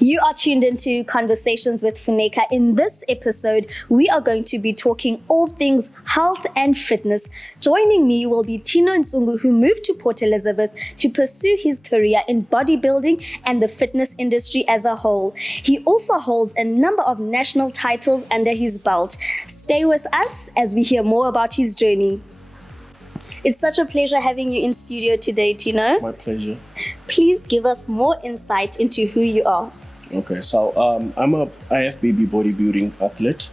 You are tuned into Conversations with Funeka. In this episode, we are going to be talking all things health and fitness. Joining me will be Tino Tsungu, who moved to Port Elizabeth to pursue his career in bodybuilding and the fitness industry as a whole. He also holds a number of national titles under his belt. Stay with us as we hear more about his journey. It's such a pleasure having you in studio today, Tino. My pleasure. Please give us more insight into who you are. Okay, so I'm a IFBB bodybuilding athlete.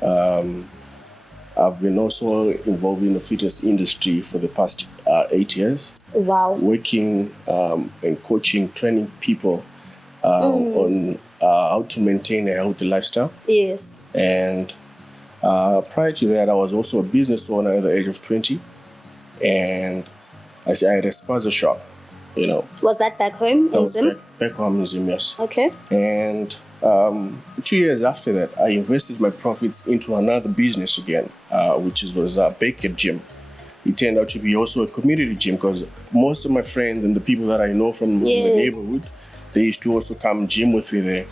I've been also involved in the fitness industry for the past 8 years. Wow. Working and coaching, training people on how to maintain a healthy lifestyle. Yes. And prior to that, I was also a business owner at the age of 20. And I had a sponsor shop, you know. Was that back home in Zim? Back home in Zim, yes. Okay. And 2 years after that, I invested my profits into another business again, which was a Baker gym. It turned out to be also a community gym because most of my friends and the people that I know from the neighborhood, they used to also come gym with me there.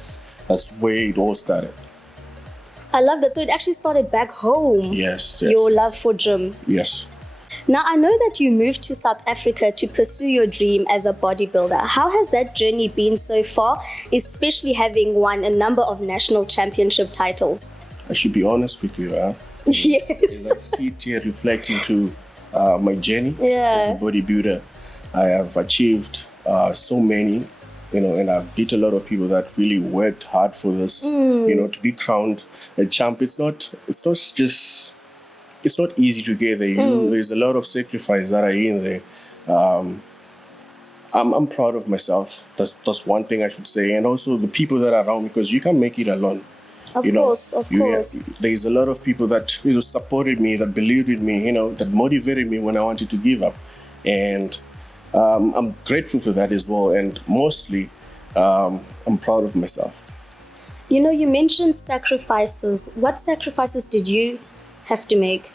That's where it all started. I love that. So it actually started back home. Yes. Your love for gym. Yes. Now, I know that you moved to South Africa to pursue your dream as a bodybuilder. How has that journey been so far, especially having won a number of national championship titles? I should be honest with you, Yes. As I sit here reflecting to my journey as a bodybuilder, I have achieved so many, you know, and I've beat a lot of people that really worked hard for this, you know, to be crowned a champ. It's not easy to get there. There's a lot of sacrifice that are in there. I'm proud of myself. That's one thing I should say. And also the people that are around me, because you can't make it alone. Of course. There's a lot of people that, you know, supported me, that believed in me, you know, that motivated me when I wanted to give up. And I'm grateful for that as well. And mostly, I'm proud of myself. You know, you mentioned sacrifices. What sacrifices did you have to make?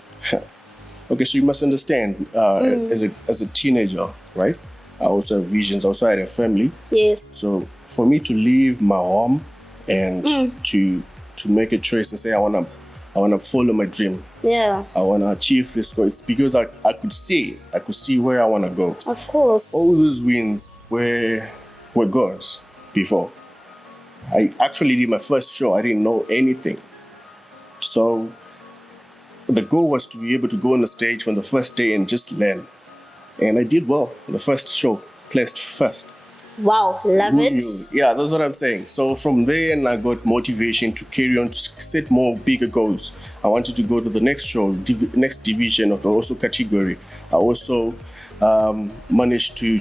Okay, so you must understand, as a teenager, right? I also have visions. I also had a family. Yes. So for me to leave my home and to make a choice and say I wanna follow my dream. Yeah. I wanna achieve this goal. It's because I could see where I wanna go. Of course. All those wins were goals before. I actually did my first show. I didn't know anything. So the goal was to be able to go on the stage from the first day and just learn. And I did well. The first show, placed first. Wow, love it. Yeah, that's what I'm saying. So from there, and I got motivation to carry on to set more bigger goals. I wanted to go to the next show, next division of the also category. I also managed to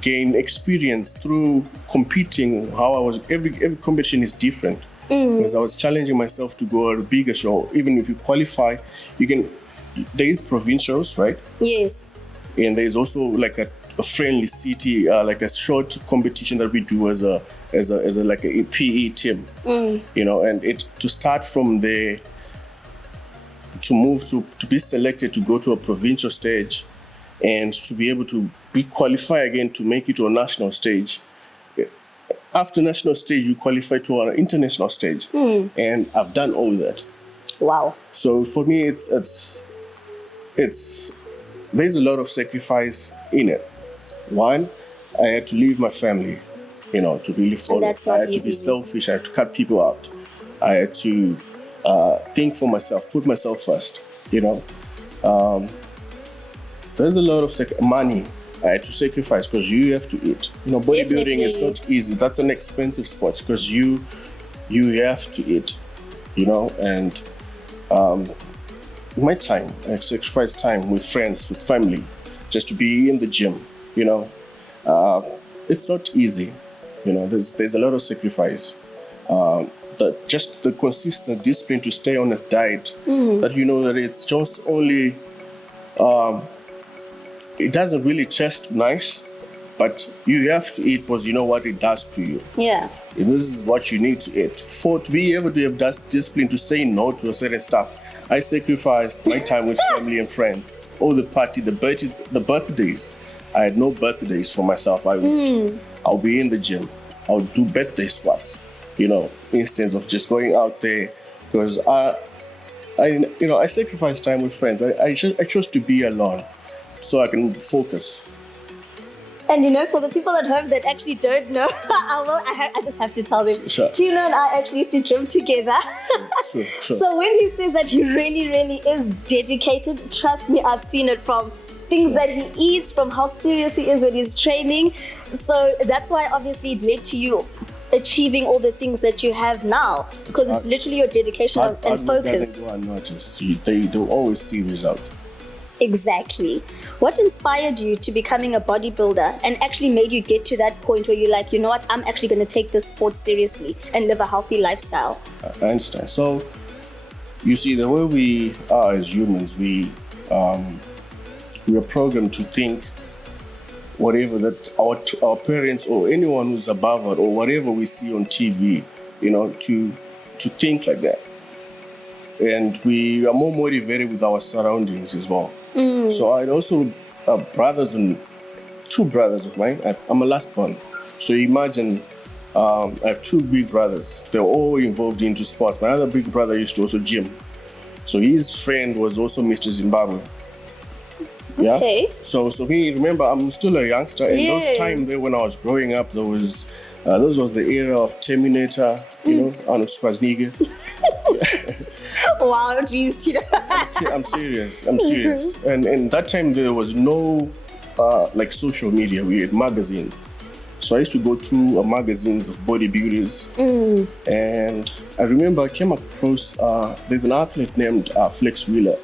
gain experience through competing. How I was every competition is different. Because I was challenging myself to go to a bigger show. Even if you qualify, there is provincials, right? Yes. And there's also like a friendly city, like a short competition that we do as a PE team. You know, and to start from there, to move to be selected to go to a provincial stage, and to be able to qualify again to make it to a national stage. After national stage, you qualify to an international stage. And I've done all that. Wow. So for me, it's there's a lot of sacrifice in it. One, I had to leave my family, you know, to really follow. I had to be selfish. I had to cut people out. I had to think for myself, put myself first, you know. There's a lot of money I had to sacrifice because you have to eat. You know, bodybuilding is not easy. That's an expensive sport because you have to eat, you know, and my time, I sacrifice time with friends, with family, just to be in the gym, you know. It's not easy, you know, there's a lot of sacrifice. Just the consistent discipline to stay on a diet, that you know that it's just only, it doesn't really taste nice, but you have to eat because you know what it does to you. Yeah. This is what you need to eat. To be able to have that discipline to say no to a certain stuff, I sacrificed my time with family and friends. All the party, the birthdays. I had no birthdays for myself. I'll be in the gym. I'll do birthday squats, instead of just going out there, because I sacrifice time with friends. I chose to be alone so I can focus. And for the people at home that actually don't know, I just have to tell them. Sure. Tino and I actually used to gym together. Sure. So when he says that he really, really is dedicated, trust me, I've seen it from things that he eats, from how serious he is with his training. So that's why obviously it led to you achieving all the things that you have now, because it's literally your dedication and focus. Doesn't go unnoticed. They always see results. Exactly. What inspired you to becoming a bodybuilder and actually made you get to that point where you're like, you know what, I'm actually going to take this sport seriously and live a healthy lifestyle? I understand. So, you see, the way we are as humans, we are programmed to think whatever that our parents or anyone who's above us or whatever we see on TV, to think like that. And we are more motivated with our surroundings as well. So I also two brothers of mine. I'm a last born. So imagine I have two big brothers. They're all involved into sports. My other big brother used to also gym. So his friend was also Mr. Zimbabwe. Yeah. Okay. So me, remember, I'm still a youngster. And those times there when I was growing up, those was the era of Terminator, Arnold Schwarzenegger. Wow, geez, Tino. I'm serious. And that time there was no social media. We had magazines. So I used to go through magazines of bodybuilders. And I remember I came across, there's an athlete named Flex Wheeler.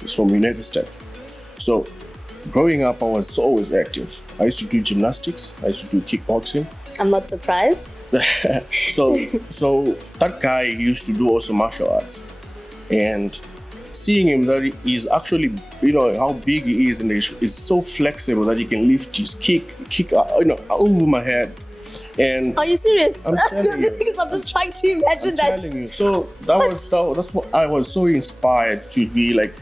He's from United States. So growing up, I was always active. I used to do gymnastics. I used to do kickboxing. I'm not surprised. So that guy used to do also martial arts. And seeing him, that he's actually, how big he is, and he's so flexible that he can lift his kick over my head. And are you serious? I'm telling you. Because I'm just trying to imagine that. I'm telling you. So that's what I was so inspired to be like,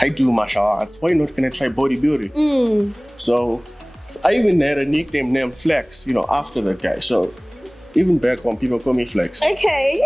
I do martial arts. Why not can I try bodybuilding? So I even had a nickname named Flex, after that guy. So even back home, people call me Flex. Okay.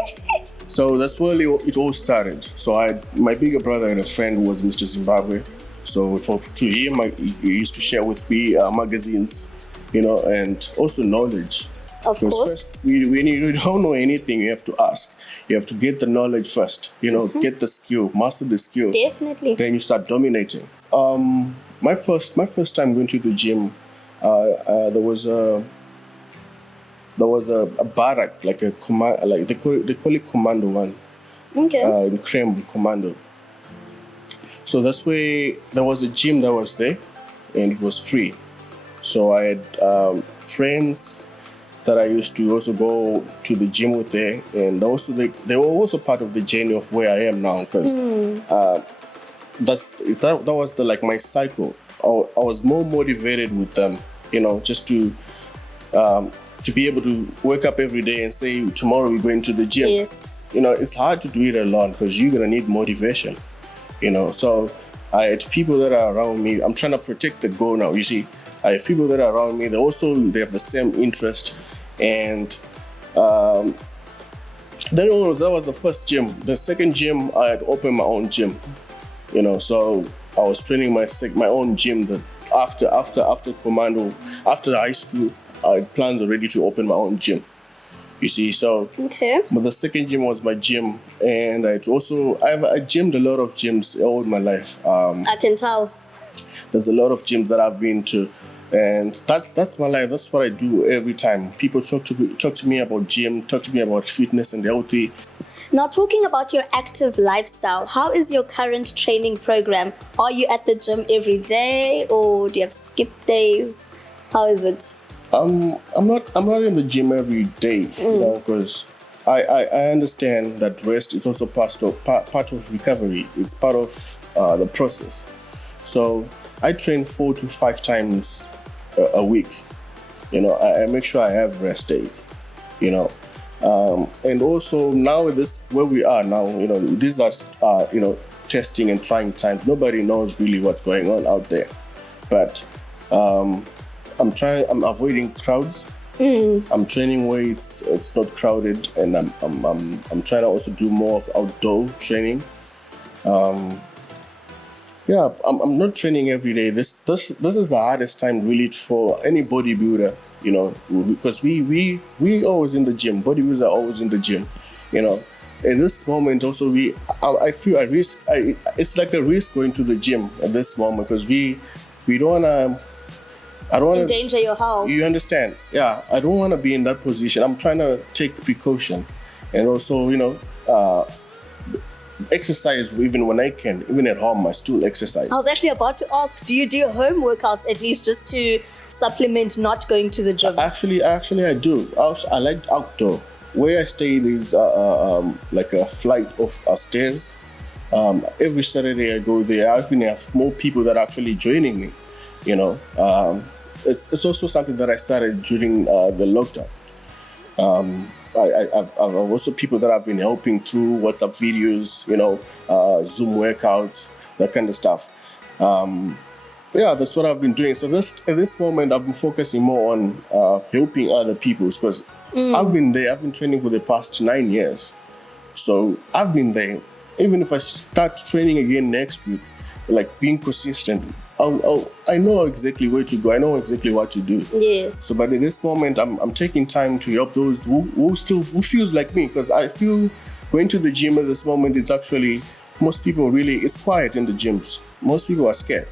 So that's where it all started. So my bigger brother had a friend who was Mr. Zimbabwe. So to him, he used to share with me magazines, and also knowledge. Of course. First, when you don't know anything, you have to ask. You have to get the knowledge first, get the skill, master the skill. Definitely. Then you start dominating. My first time going to the gym, there was a barrack, like a command, like they call it commando one. Okay. In Krem, commando. So that's where there was a gym that was there, and it was free. So I had friends that I used to also go to the gym with there, and also they were also part of the journey of where I am now, because that was my cycle. I was more motivated with them, just to be able to wake up every day and say, tomorrow we're going to the gym. Yes. It's hard to do it alone because you're gonna need motivation. So I had people that are around me. I'm trying to protect the goal now. You see, I have people that are around me. They have the same interest. And then that was the first gym. The second gym, I had opened my own gym. So I was training my own gym. That after commando, after high school, I had plans already to open my own gym. You see, so okay. But the second gym was my gym, and I gymmed a lot of gyms all my life. I can tell. There's a lot of gyms that I've been to, and that's my life. That's what I do every time. People talk to me about gym, talk to me about fitness and healthy. Now, talking about your active lifestyle, how is your current training program? Are you at the gym every day, or do you have skip days? How is it? I'm not in the gym every day, because I understand that rest is also part of recovery. It's part of the process. So I train 4 to 5 times a week. I make sure I have rest days. And also now with this where we are now, these are testing and trying times. Nobody knows really what's going on out there, but I'm avoiding crowds. I'm training where it's not crowded, and I'm trying to also do more of outdoor training. Yeah, I'm not training every day. This is the hardest time really for any bodybuilder, you know, because we always in the gym. Bodybuilders are always in the gym, you know. At this moment also I feel it's like a risk going to the gym at this moment, because we don't I don't want to endanger your health. You understand? Yeah, I don't want to be in that position. I'm trying to take precaution, and also, you know, exercise even when I can. Even at home, I still exercise. I was actually about to ask, do you do home workouts at least just to supplement not going to the gym? Actually, I do. I like outdoor. Where I stay, there's like a flight of stairs. Every Saturday I go there. I even have more people that are actually joining me. You know, it's also something that I started during the lockdown. I've also people that I've been helping through WhatsApp videos, you know, Zoom workouts, that kind of stuff. Yeah, that's what I've been doing. So at this moment, I've been focusing more on helping other people, because I've been there. I've been training for the past 9 years. So I've been there. Even if I start training again next week, like being consistent, I know exactly where to go. I know exactly what to do. Yes. So, but in this moment, I'm taking time to help those who feels like me, because I feel going to the gym at this moment, it's actually, most people really, it's quiet in the gyms. Most people are scared.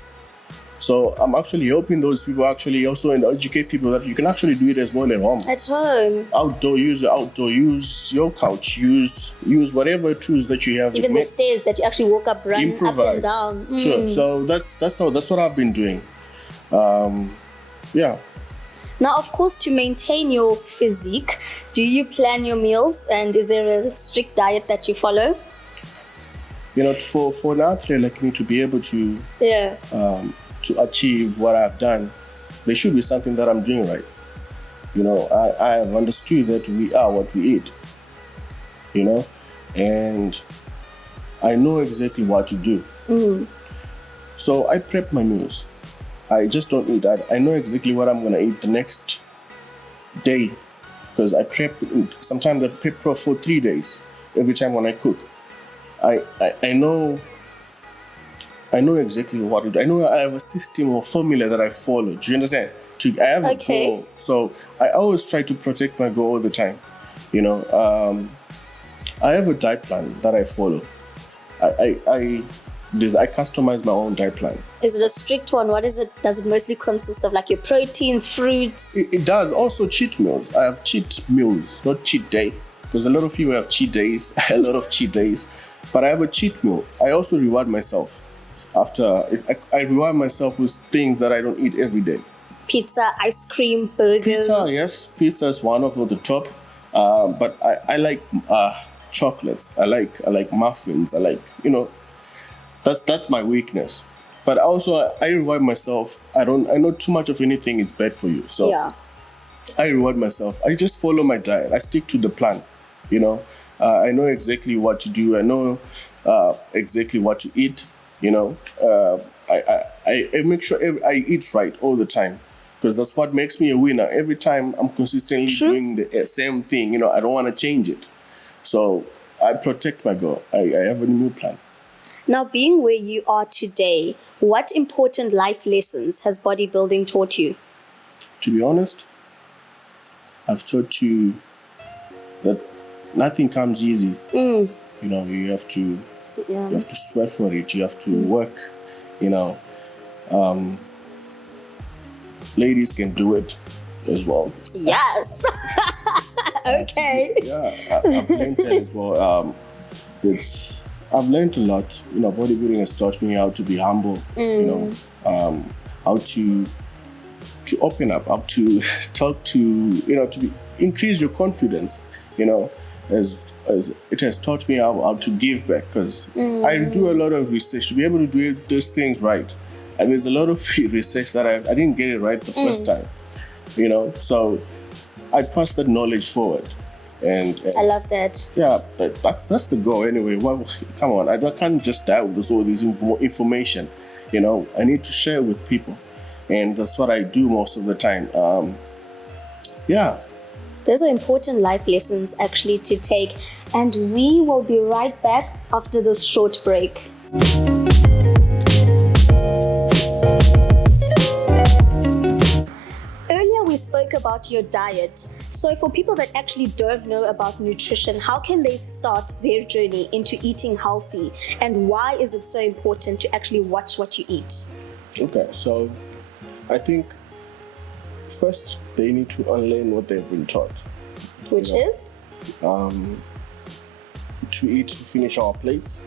So I'm actually helping those people actually also, and educate people that you can actually do it as well at home. At home. Outdoor, use your couch, use whatever tools that you have. Even the stairs that you actually walk up, run improvise. up and down. Sure. So that's what I've been doing. Yeah. Now, of course, to maintain your physique, do you plan your meals, and is there a strict diet that you follow? You know, for an athlete like me to be able to to achieve what I've done, there should be something that I'm doing right. You know, I have understood that we are what we eat, you know, and I know exactly what to do. So I prep my meals. I just don't eat. I know exactly what I'm going to eat the next day, because I prep. Sometimes I prep for 3 days every time when I cook. I know exactly what to do. I know I have a system or formula that I follow. Do you understand? I have a goal. So I always try to protect my goal all the time. You know, I have a diet plan that I follow. I customize my own diet plan. Is it a strict one? What is it? Does it mostly consist of like your proteins, fruits? It does. Also cheat meals. I have cheat meals, not cheat day. Because a lot of people have cheat days, a lot of cheat days. But I have a cheat meal. I also reward myself. I reward myself with things that I don't eat every day. Pizza, ice cream, burgers. Pizza, yes. Pizza is one of the top. But I like chocolates. I like muffins. I like, you know, that's my weakness. But also I reward myself. I know too much of anything is bad for you. So yeah. I reward myself. I just follow my diet. I stick to the plan. You know, I know exactly what to do. I know exactly what to eat. You know, I make sure I eat right all the time, because that's what makes me a winner. Every time I'm consistently doing the same thing, you know, I don't want to change it. So I protect my goal. I have a new plan. Now, being where you are today, what important life lessons has bodybuilding taught you? To be honest, I've taught you that nothing comes easy. You know, you have to sweat for it. You have to work. You know, ladies can do it as well. Yes. Okay. Yeah, I've learned that as well. I've learned a lot. You know, bodybuilding has taught me how to be humble. You know, how to open up, how to talk to, you know, increase your confidence. You know, as it has taught me how to give back, because I do a lot of research to be able to do those things right. And there's a lot of research that I didn't get it right the first time. You know, so I pass that knowledge forward. And I love that. Yeah, that's the goal anyway. Well, come on, I can't just die with all this information. You know, I need to share with people, and that's what I do most of the time. Yeah. Those are important life lessons actually to take. And we will be right back after this short break. Earlier we spoke about your diet. So for people that actually don't know about nutrition, how can they start their journey into eating healthy? And why is it so important to actually watch what you eat? Okay, so I think first they need to unlearn what they've been taught. Which is? To eat to finish our plates.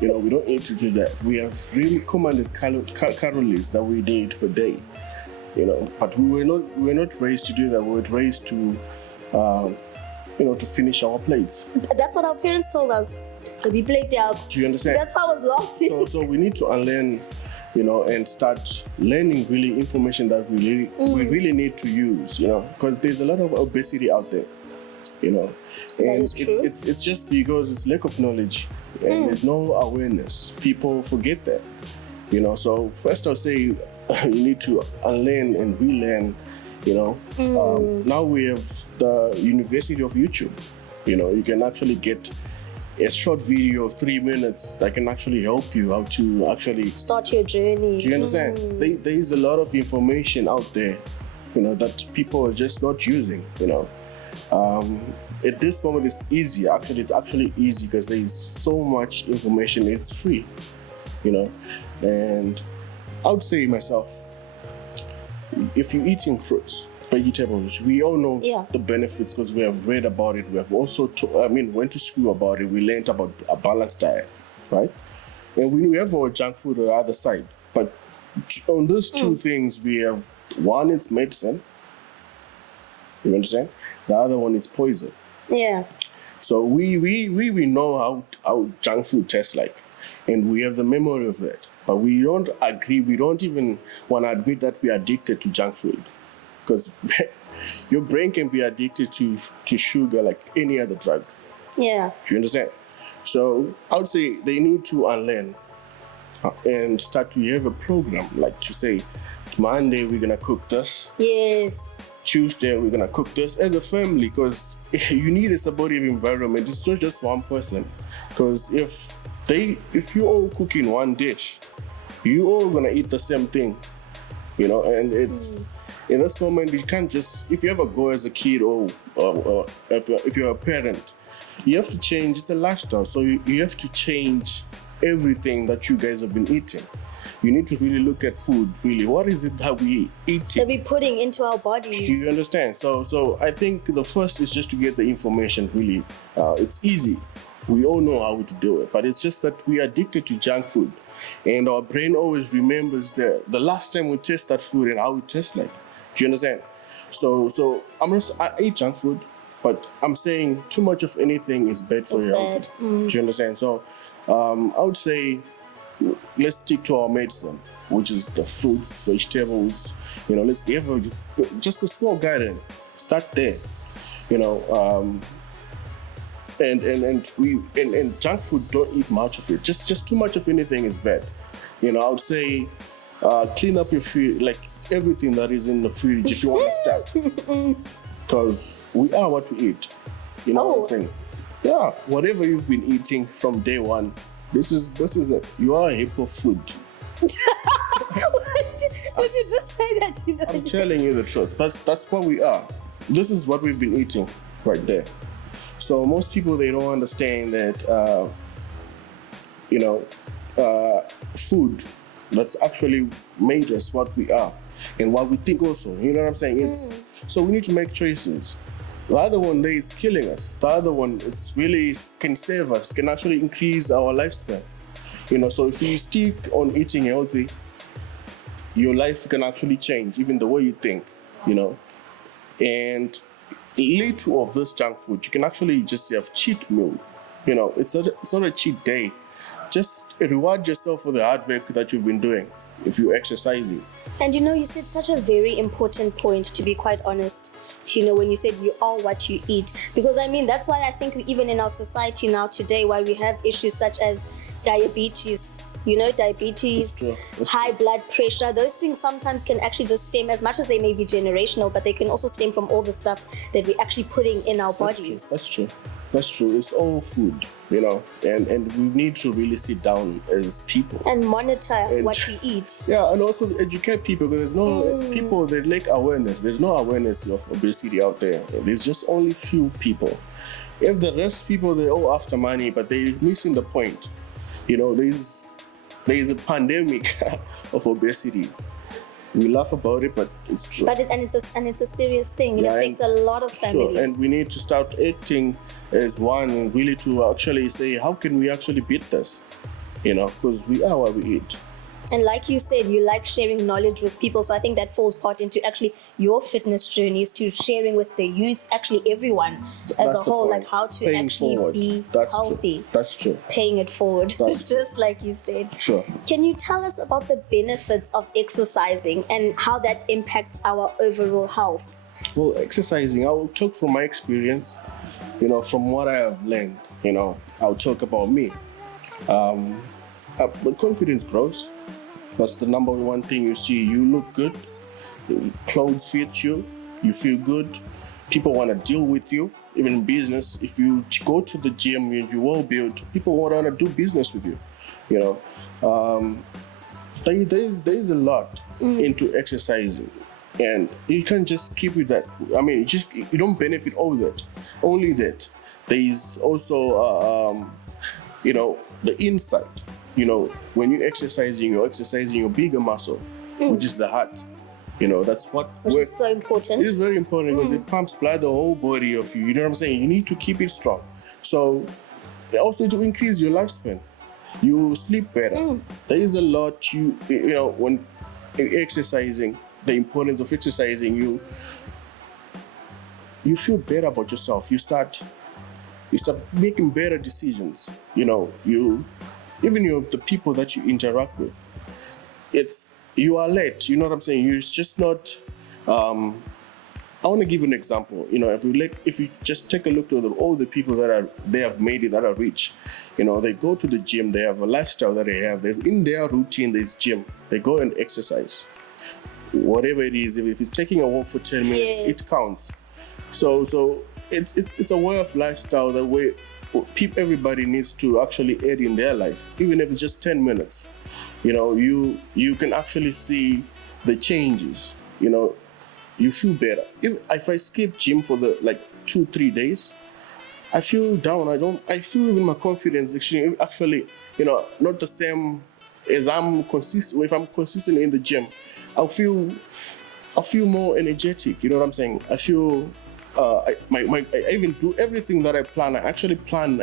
We don't eat to do that. We have really commanded calories that we need per day. But we were not raised to do that. We were raised to to finish our plates. That's what our parents told us. To be plate out. Do you understand? That's how I was laughing. So we need to unlearn, and start learning really information that we really need to use, because there's a lot of obesity out there, and it's just because it's lack of knowledge and there's no awareness. People forget that, So first I'll say you need to unlearn and relearn. Now we have the University of YouTube. You can actually get a short video of 3 minutes that can actually help you how to actually start your journey. Do you understand? There is a lot of information out there, that people are just not using. At this moment, it's easy. Actually, it's actually easy because there is so much information. It's free, And I would say myself, if you're eating fruits, vegetables, we all know the benefits because we have read about it. We have also, went to school about it. We learned about a balanced diet, right? And we have our junk food on the other side. But on those two things, we have one, it's medicine. You understand? The other one is poison. Yeah. So we know how junk food tastes like, and we have the memory of that. But we don't agree. We don't even want to admit that we are addicted to junk food. Because your brain can be addicted to sugar like any other drug. Yeah. Do you understand? So I would say they need to unlearn and start to have a program, like to say, Monday we're going to cook this. Yes. Tuesday we're going to cook this as a family, because you need a supportive environment. It's not just one person. Because if you all cook in one dish, you all going to eat the same thing. And it's... In this moment, you can't just, if you ever go as a kid or if you're a parent, you have to change. It's a lifestyle. So you have to change everything that you guys have been eating. You need to really look at food, really. What is it that we eating? That we're putting into our bodies. Do you understand? So I think the first is just to get the information, really. It's easy. We all know how to do it. But it's just that we are addicted to junk food. And our brain always remembers the last time we taste that food and how it tastes like. Do you understand? So I eat junk food, but I'm saying too much of anything is bad for your health. Do you understand? So I would say let's stick to our medicine, which is the fruits, vegetables. Let's give just a small garden. Start there. And junk food, don't eat much of it. Just too much of anything is bad. I would say clean up your food, like everything that is in the fridge if you want to start, because we are what we eat. What I'm saying? Yeah, whatever you've been eating from day one, this is it. You are a heap of food. Did you just say that? I'm telling you the truth. That's what we are. This is what we've been eating right there. So most people, they don't understand that food that's actually made us what we are. And what we think also, you know what I'm saying? So we need to make choices. The other one, it's killing us. The other one, it's really can save us, can actually increase our lifespan. So if you stick on eating healthy, your life can actually change, even the way you think, And little of this junk food, you can actually just have cheat meal. It's not a cheat day. Just reward yourself for the hard work that you've been doing if you're exercising. And you said such a very important point, to be quite honest, when you said you are what you eat. Because that's why I think even in our society now today, why we have issues such as diabetes, diabetes, That's high blood pressure. Those things sometimes can actually just stem, as much as they may be generational, but they can also stem from all the stuff that we're actually putting in our bodies. That's true. It's all food, and we need to really sit down as people and monitor what we eat. Yeah, and also educate people, because there's no people that lack awareness. There's no awareness of obesity out there. There's just only few people. If the rest people, they're all after money, but they're missing the point. There's a pandemic of obesity. We laugh about it, but it's true. But it's a serious thing. It affects a lot of families. Sure. And we need to start acting as one, and really to actually say, how can we actually beat this? Because we are what we eat. And like you said, you like sharing knowledge with people. So I think that falls part into actually your fitness journeys, to sharing with the youth, actually everyone as a whole, like how to actually be healthy. That's true. Paying it forward, just like you said. Sure. Can you tell us about the benefits of exercising and how that impacts our overall health? Well, exercising, I will talk from my experience, from what I have learned, I'll talk about me. But confidence grows. That's the number one thing you see. You look good, clothes fit you, you feel good, people want to deal with you. Even in business, if you go to the gym and you well built, people want to do business with you. There's a lot into exercising, and you can't just keep with that. I mean, you don't benefit all that. Only that. There is also the inside. When you're exercising your bigger muscle, which is the heart. That's what is so important. It is very important because it pumps blood the whole body of you. You know what I'm saying? You need to keep it strong. So also to increase your lifespan, you sleep better. There is a lot when exercising, the importance of exercising, you feel better about yourself. You start making better decisions. Even the people that you interact with, you are late. You know what I'm saying? You're just not. I want to give an example. If you just take a look to all the people they have made it, that are rich. They go to the gym. They have a lifestyle that they have. There's in their routine. There's gym. They go and exercise. Whatever it is, if it's taking a walk for 10 minutes, it counts. So it's a way of lifestyle that way. Everybody needs to actually add in their life, even if it's just 10 minutes. You can actually see the changes. You feel better. If I skip gym for the 2-3 days, I feel down. I feel even my confidence actually not the same as I'm consistent. If I'm consistent in the gym, I'll feel more energetic. You know what I'm saying? I feel. I even do everything that I plan. I actually plan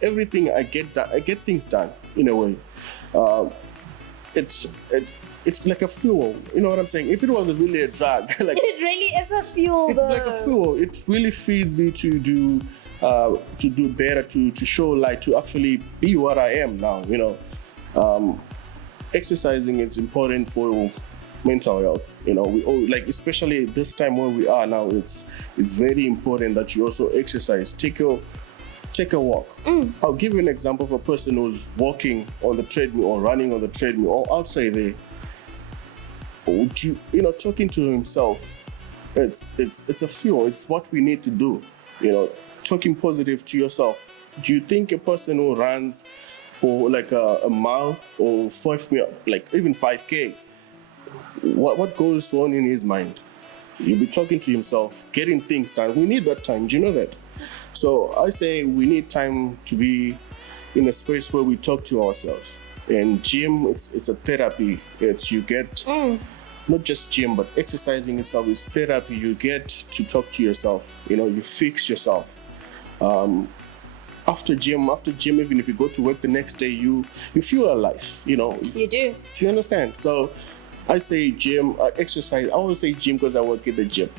everything. I get things done in a way. It's like a fuel. You know what I'm saying? If it was really a drug, it really is a fuel. It's like a fuel. It really feeds me to do better, to show light, to actually be what I am now. Exercising is important for mental health. We all especially this time where we are now, it's very important that you also exercise. Take a walk. I'll give you an example of a person who's walking on the treadmill or running on the treadmill or outside there. Would talking to himself, it's a fuel. It's what we need to do. Talking positive to yourself. Do you think a person who runs for a mile or 5 miles, even 5K, what goes on in his mind? He'll be talking to himself, getting things done. We need that time. Do you know that? So I say we need time to be in a space where we talk to ourselves. And gym, it's a therapy. You get not just gym, but exercising itself is therapy. You get to talk to yourself. You fix yourself. After gym, even if you go to work the next day, you feel alive. You do. Do you understand? So I say gym, exercise. I always say gym because I work at the gym.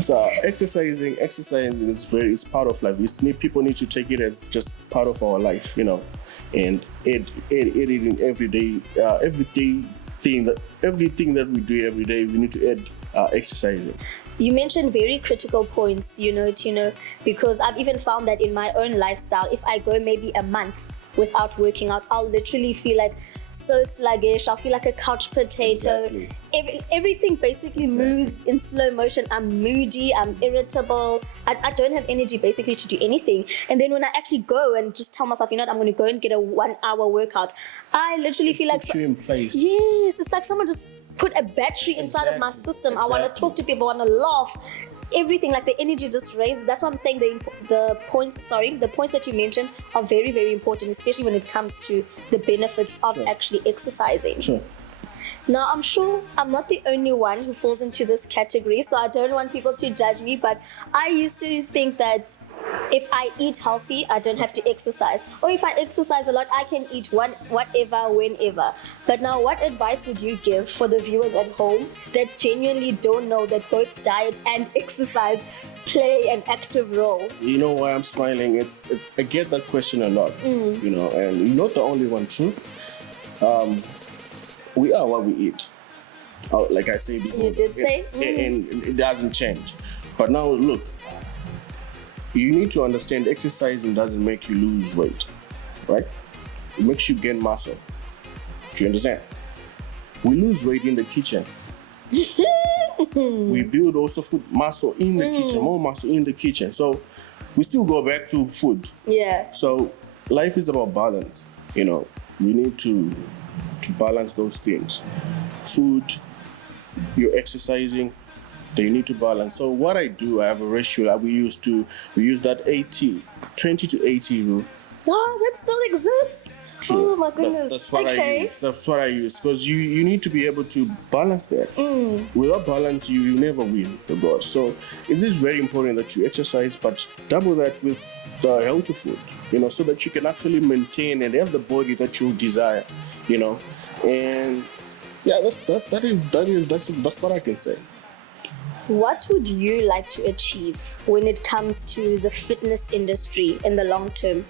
So exercising is part of life. People need to take it as just part of our life, and add it in everything that we do every day. We need to add exercising. You mentioned very critical points, Tino, because I've even found that in my own lifestyle, if I go maybe a month without working out. I'll literally feel like so sluggish. I'll feel like a couch potato. Exactly. Everything basically moves in slow motion. I'm moody, I'm irritable. I don't have energy basically to do anything. And then when I actually go and just tell myself, you know what, I'm going to go and get a 1 hour workout, I literally feel like... Put you in place. Yes, it's like someone just put a battery inside of my system. I want to talk to people, I want to laugh. Everything, like the energy just raised. That's why I'm saying the points that you mentioned are very, very important, especially when it comes to the benefits of actually exercising. Sure. Now, I'm sure I'm not the only one who falls into this category, so I don't want people to judge me, but I used to think that if I eat healthy, I don't have to exercise. Or if I exercise a lot, I can eat whatever, whenever. But now, what advice would you give for the viewers at home that genuinely don't know that both diet and exercise play an active role? You know why I'm smiling? It's I get that question a lot, you know, and you're not the only one, true. We are what we eat. Like I said before. You did say? And it doesn't change. But now, look, you need to understand exercising doesn't make you lose weight, right? It makes you gain muscle. Do you understand? We lose weight in the kitchen. We build also food muscle in the kitchen, more muscle in the kitchen. So we still go back to food. Yeah. So life is about balance. You know, we need to balance those things. Food, you're exercising, they need to balance. So what I do, I have a ratio that we use that 20 to 80 rule. Oh, that still exists. True. Oh my goodness. That's what I use. That's what I use. Because you need to be able to balance that. Without balance, you never win the boss. So it is very important that you exercise, but double that with the healthy food, you know, so that you can actually maintain and have the body that you desire, you know. And yeah, that's what I can say. What would you like to achieve when it comes to the fitness industry in the long term?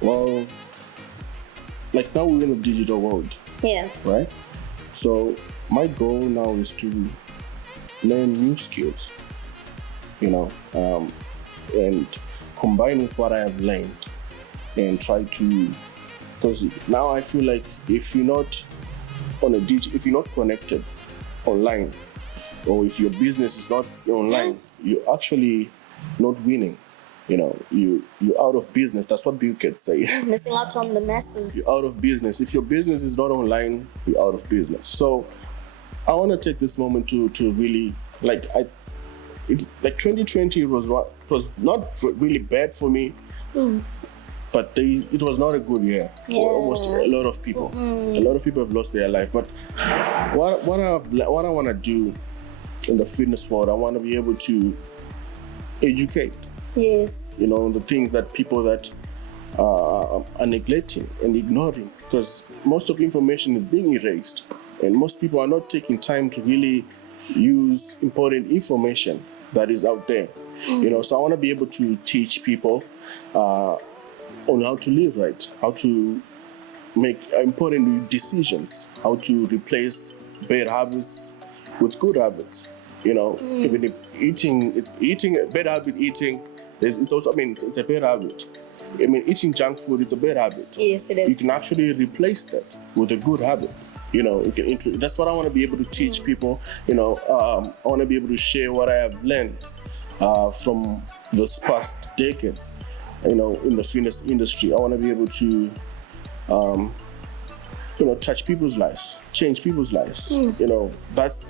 Well, like now we're in a digital world. Yeah. Right? So my goal now is to learn new skills, you know, and combine with what I have learned and try to, because now I feel like if you're not if you're not connected online, or if your business is not online, you're actually not winning. You know, you're out of business. That's what Bill Gates say. Missing out on the masses. You're out of business. If your business is not online, you're out of business. So I want to take this moment to really, like 2020 was not really bad for me, but it was not a good year for almost a lot of people. A lot of people have lost their life. But what I want to do in the fitness world, I want to be able to educate. Yes. You know, the things that people that are neglecting and ignoring, because most of information is being erased and most people are not taking time to really use important information that is out there. You know, so I want to be able to teach people on how to live right, how to make important decisions, how to replace bad habits with good habits. You know, even if eating bad habit, it's also, I mean, it's a bad habit. I mean, eating junk food, it's a bad habit. Yes, it is. You can actually replace that with a good habit. You know, that's what I want to be able to teach people. You know, I want to be able to share what I have learned from this past decade. You know, in the fitness industry, I want to be able to, you know, touch people's lives, change people's lives. You know, that's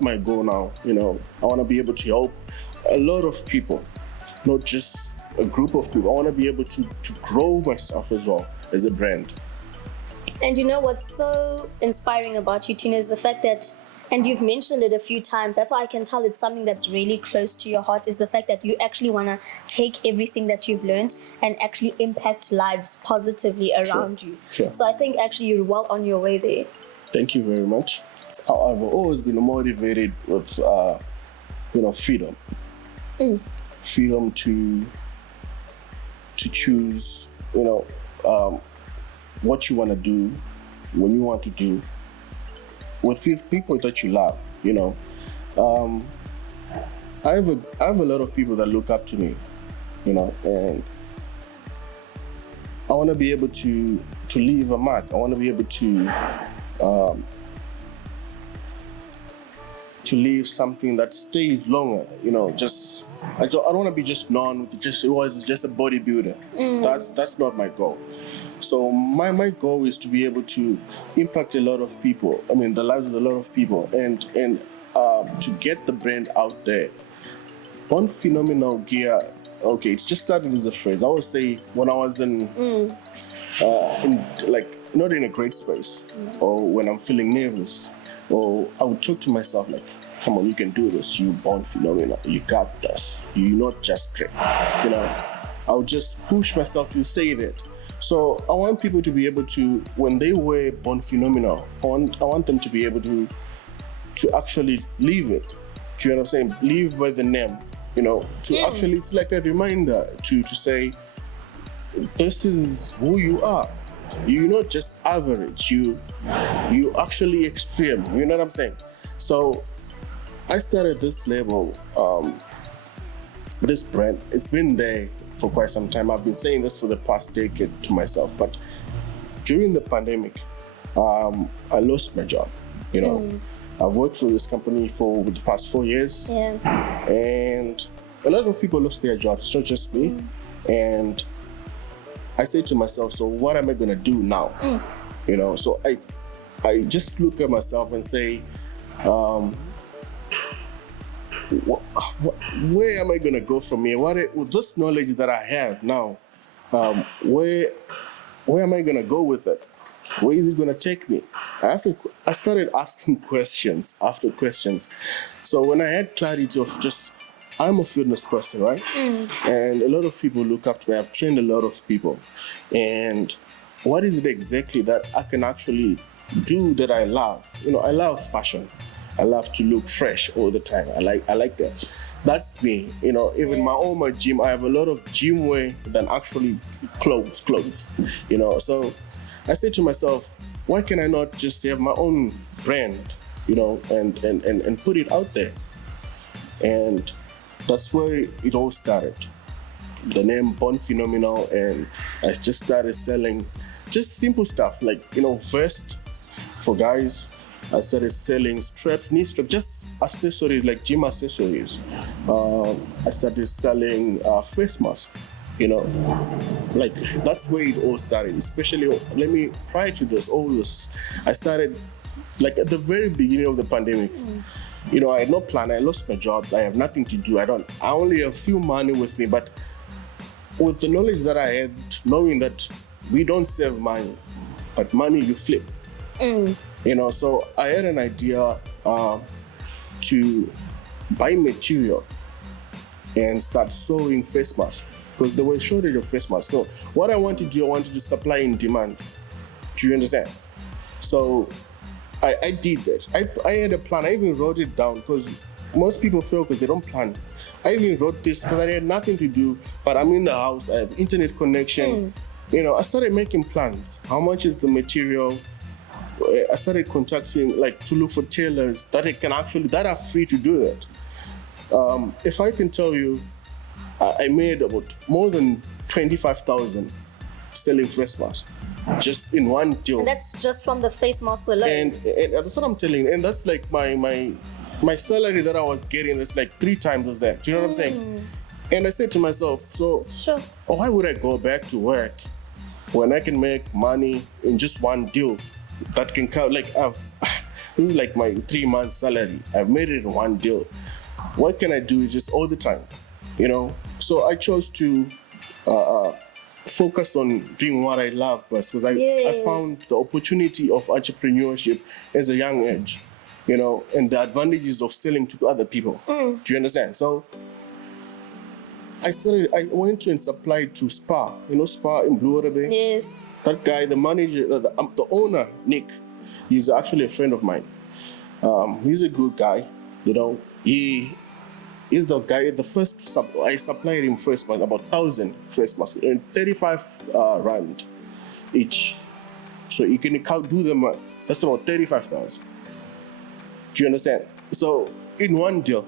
my goal now. You know, I want to be able to help a lot of people, not just a group of people. I want to be able to grow myself as well as a brand. And you know what's so inspiring about you, Tino, is the fact that, and you've mentioned it a few times, that's why I can tell it's something that's really close to your heart, is the fact that you actually want to take everything that you've learned and actually impact lives positively around you. Sure. So I think actually you're well on your way there. Thank you very much. I've always been motivated with, you know, freedom. Freedom to choose, you know, what you want to do, when you want to do, with people that you love, you know. I have a lot of people that look up to me, you know, and I want to be able to leave a mark. I want to be able to leave something that stays longer. Just I don't want to be just known with just a bodybuilder. That's not my goal. So my goal is to be able to impact a lot of people. I mean, the lives of a lot of people, and to get the brand out there. One phenomenal gear. Okay, it's just started as a phrase. I would say when I was in like not in a great space, or when I'm feeling nervous, or I would talk to myself like, "Come on, you can do this. You born phenomenal. You got this. You're not just great." I would just push myself to say that. So I want people to be able to, when they wear Born Phenomenal, I want them to be able to actually live it. Do you know what I'm saying? Live by the name. Actually, it's like a reminder to say, this is who you are. You're not just average. You actually extreme. You know what I'm saying? So I started this label, this brand. It's been there for quite some time. I've been saying this for the past decade to myself, but during the pandemic, I lost my job. I've worked for this company for the past 4 years, and a lot of people lost their jobs. It's not just me. And I say to myself, so what am I gonna do now? So I just look at myself and say, where am I gonna go from here? With this knowledge that I have now, where am I gonna go with it? Where is it gonna take me? I started asking questions after questions. So when I had clarity of just, I'm a fitness person, right? And a lot of people look up to me. I've trained a lot of people. And what is it exactly that I can actually do that I love? I love fashion. I love to look fresh all the time. I like that. That's me. Even my gym, I have a lot of gym wear than actually clothes. So I say to myself, why can I not just have my own brand, and put it out there? And that's where it all started. The name Born Phenomenal, and I just started selling just simple stuff like, vest for guys. I started selling straps, knee straps, just accessories like gym accessories. I started selling face masks. Like that's where it all started. Especially, prior to this, I started like at the very beginning of the pandemic. I had no plan. I lost my jobs. I have nothing to do. I only have few money with me, but with the knowledge that I had, knowing that we don't save money, but money you flip. So I had an idea to buy material and start sewing face masks, because there was a shortage of face masks. So what I wanted to supply in demand. Do you understand? So I did that. I had a plan. I even wrote it down, because most people fail because they don't plan. I even wrote this because I had nothing to do, but I'm in the house. I have internet connection. I started making plans. How much is the material? I started contacting, to look for tailors that are free to do that. If I can tell you, I made about more than 25,000 selling face masks just in one deal. And that's just from the face mask alone. And that's what I'm telling you. And that's like my salary that I was getting. That's like 3 times of that. Do you know what I'm saying? And I said to myself, so sure, why would I go back to work when I can make money in just one deal? That can count, this is like my 3 months salary. I've made it in one deal. What can I do just all the time? So I chose to focus on doing what I love best, because I found the opportunity of entrepreneurship as a young age, and the advantages of selling to other people. Do you understand? So I went to and supplied to Spa, Spa in Blue Water Bay. Yes. That guy, the manager, the owner, Nick, he's actually a friend of mine. He's a good guy, He is the guy, I supplied him face masks, about 1,000 face masks, and 35 rand each. So you can do the math. That's about 35,000. Do you understand? So in one deal.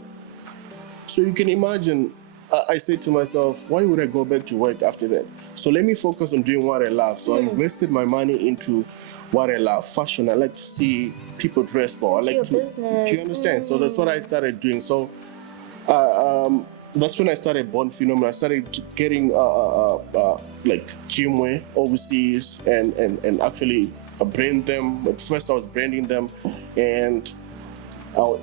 So you can imagine, I said to myself, why would I go back to work after that? So let me focus on doing what I love. So I invested my money into what I love, fashion. I like to see people dress well. I like to. Business. Do you understand? So that's what I started doing. So that's when I started Born Phenomenal. I started getting like gym wear overseas and actually brand them. At first I was branding them, and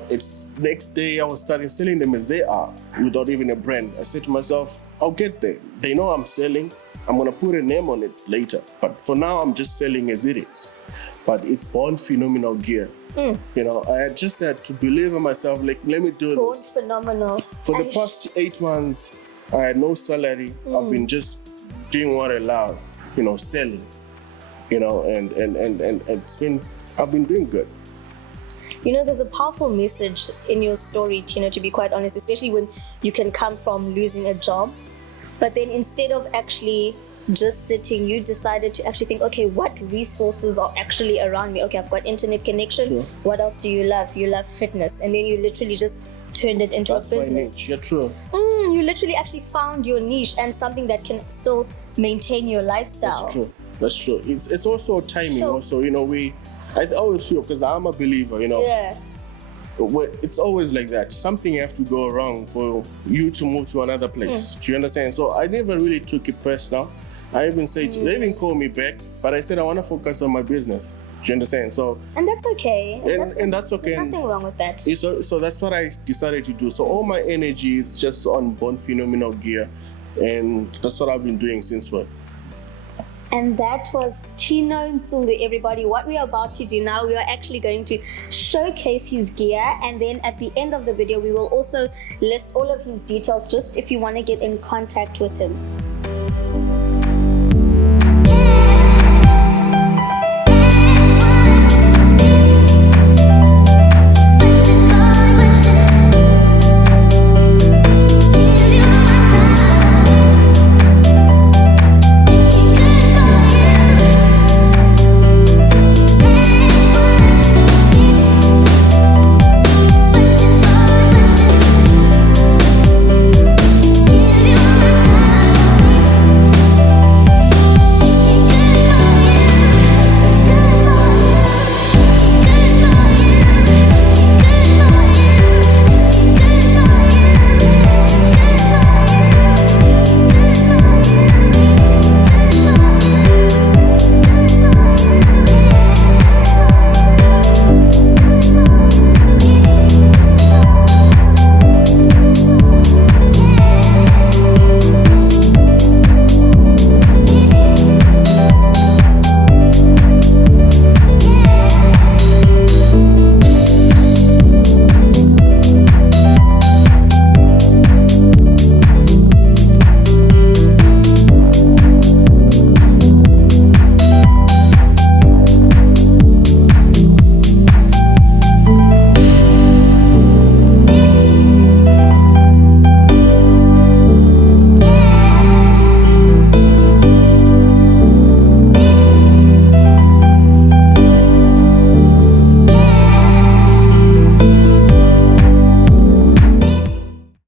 it's next day I was starting selling them as they are without even a brand. I said to myself, I'll get there. They know I'm selling. I'm gonna put a name on it later. But for now I'm just selling as it is. But it's Born Phenomenal gear. You know, I just had to believe in myself, like, let me do Born this. Phenomenal. For the past 8 months, I had no salary. I've been just doing what I love, you know, selling, you know, and I've been doing good. You know, there's a powerful message in your story, Tino, to be quite honest, especially when you can come from losing a job. But then instead of actually just sitting, you decided to actually think, okay, what resources are actually around me? Okay, I've got internet connection. True. What else do you love? You love fitness. And then you literally just turned it into a business. That's my niche. Yeah, true. You literally actually found your niche and something that can still maintain your lifestyle. That's true. That's true. It's also timing. Sure. Also, you know, I always feel, because I'm a believer, you know. Yeah. It's always like that. Something have to go wrong for you to move to another place. Do you understand? So I never really took it personal. I even said, they even called me back, but I said I want to focus on my business. Do you understand? So, and that's okay. And that's okay. There's nothing wrong with that. So that's what I decided to do. So all my energy is just on Born Phenomenal gear, and that's what I've been doing since birth. And that was Tino Tsungu, everybody. What we are about to do now, we are actually going to showcase his gear, and then at the end of the video, we will also list all of his details, just if you want to get in contact with him.